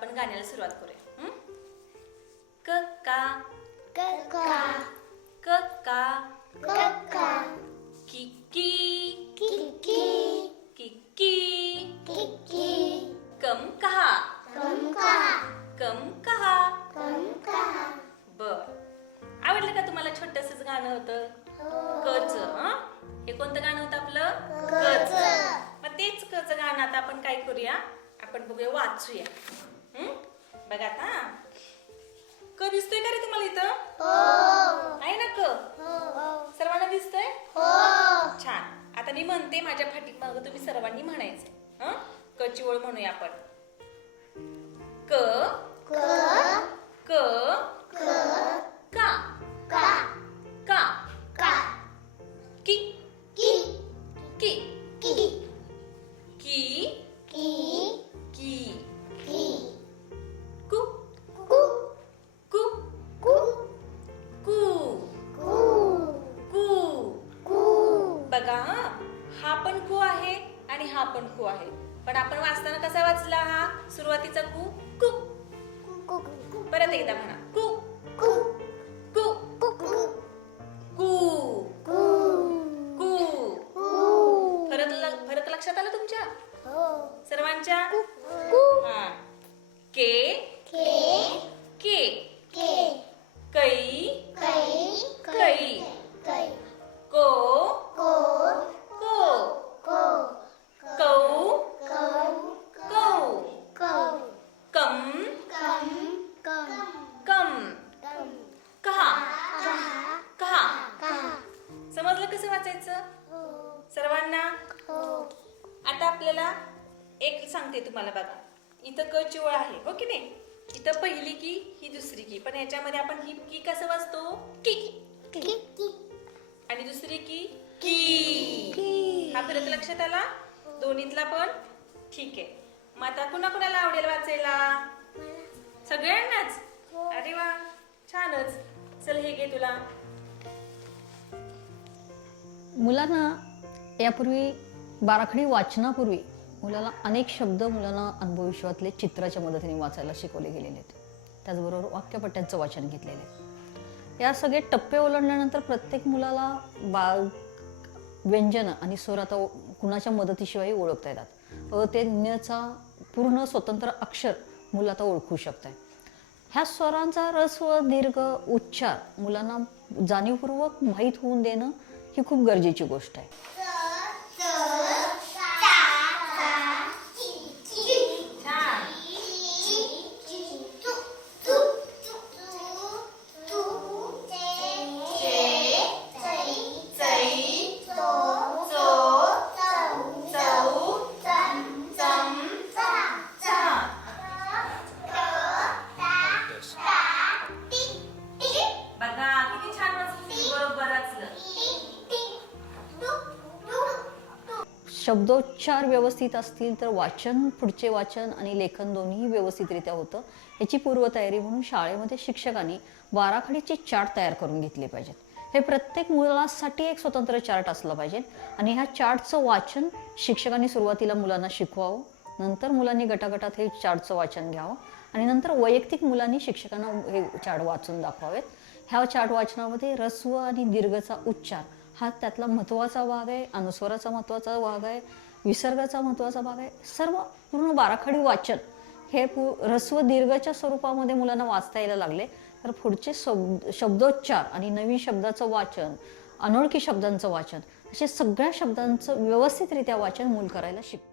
आपण गाण्याला सुरुवात करूया. हं? क का. कका क. का कका की की. किकी की. की किकी कम कहा. कमका कम कहा. कमका बर. आवडलं का तुम्हाला छोटसच गाणं होतं? कच हं? हे कोणतं गाणं होतं आपलं? कच. मग तेच कच गाणं आता आपण काय करूया? आपण बघूया वाचूया. हं? बघा आता. क दिसतोय का रे तुम्हाला इथं? हो. आहे ना क? हो. सर्वांना दिसतंय? हो. छान. आता मी म्हणते माझ्या पाठीमाग तुम्ही सर्वांनी म्हणायचं. हं? क ची ओळ म्हणूया आपण. क. हा आपण कू आहे. पण आपण वाचताना कसा वाचला हा? सुरुवातीचा कु कु परत एकदा म्हणा. कु कु कु कु कू फरक फरक लक्षात आला तुमच्या? सर्वांच्या? कसं वाचायचं? हो. सर्वांना? हो. आता आपल्याला एक सांगते तुम्हाला बघा. इथं क ची ओळ आहे हो की नाही? इथं पहिली की ही दुसरी की. पण याच्यामध्ये आपण ही की कसं वाचतो? की. की. की. आणि दुसरी की? की. हा फरक लक्षात आला? दोन्हीतला पण ठीक आहे. मग आता कुणा कुणाला आवडेल वाचायला? सगळ्यांनाच? अरे वा छानच. चल हे घे तुला. मुलांना यापूर्वी बाराखडी वाचनापूर्वी मुलाला अनेक शब्द मुलांना अनुभवविश्वातले चित्राच्या मदतीने वाचायला शिकवले गेलेले आहेत. त्याचबरोबर वाक्यपट्ट्यांचं वाचन घेतलेलं आहे या सगळे टप्पे ओलांडल्यानंतर प्रत्येक मुलाला बा व्यंजनं आणि स्वर आता कुणाच्या मदतीशिवाय ओळखता येतात. अ ते ज्ञचा पूर्ण स्वतंत्र अक्षर मुलं आता ओळखू शकत आहे ह्या स्वरांचा रस व दीर्घ उच्चार मुलांना जाणीवपूर्वक माहीत होऊन देणं ही खूप गरजेची गोष्ट आहे. शब्दोच्चार व्यवस्थित असतील तर वाचन पुढचे वाचन आणि लेखन दोन्ही व्यवस्थितरित्या होतं. याची पूर्वतयारी म्हणून शाळेमध्ये शिक्षकांनी बाराखडीचे चार्ट तयार करून घेतले पाहिजेत. हे प्रत्येक मुलासाठी एक स्वतंत्र चार्ट असलं पाहिजे आणि ह्या चार्टचं वाचन शिक्षकांनी सुरुवातीला मुलांना शिकवावं नंतर मुलांनी गटागटात हे चार्टचं वाचन घ्यावं आणि नंतर वैयक्तिक मुलांनी शिक्षकांना हे चार्ट वाचून दाखवावेत. ह्या चार्ट वाचनामध्ये रस्व आणि दीर्घचा उच्चार हा त्यातला महत्त्वाचा भाग आहे अनुस्वराचा महत्त्वाचा भाग आहे विसर्गाचा महत्त्वाचा भाग आहे. सर्व पूर्ण बाराखडी वाचन हे पू ह्रस्व दीर्घच्या स्वरूपामध्ये मुलांना वाचता यायला लागले. तर पुढचे शब्द शब्दोच्चार आणि नवीन शब्दाचं वाचन अनोळखी शब्दांचं वाचन असे सगळ्या शब्दांचं व्यवस्थितरित्या वाचन मूल करायला शिकतं.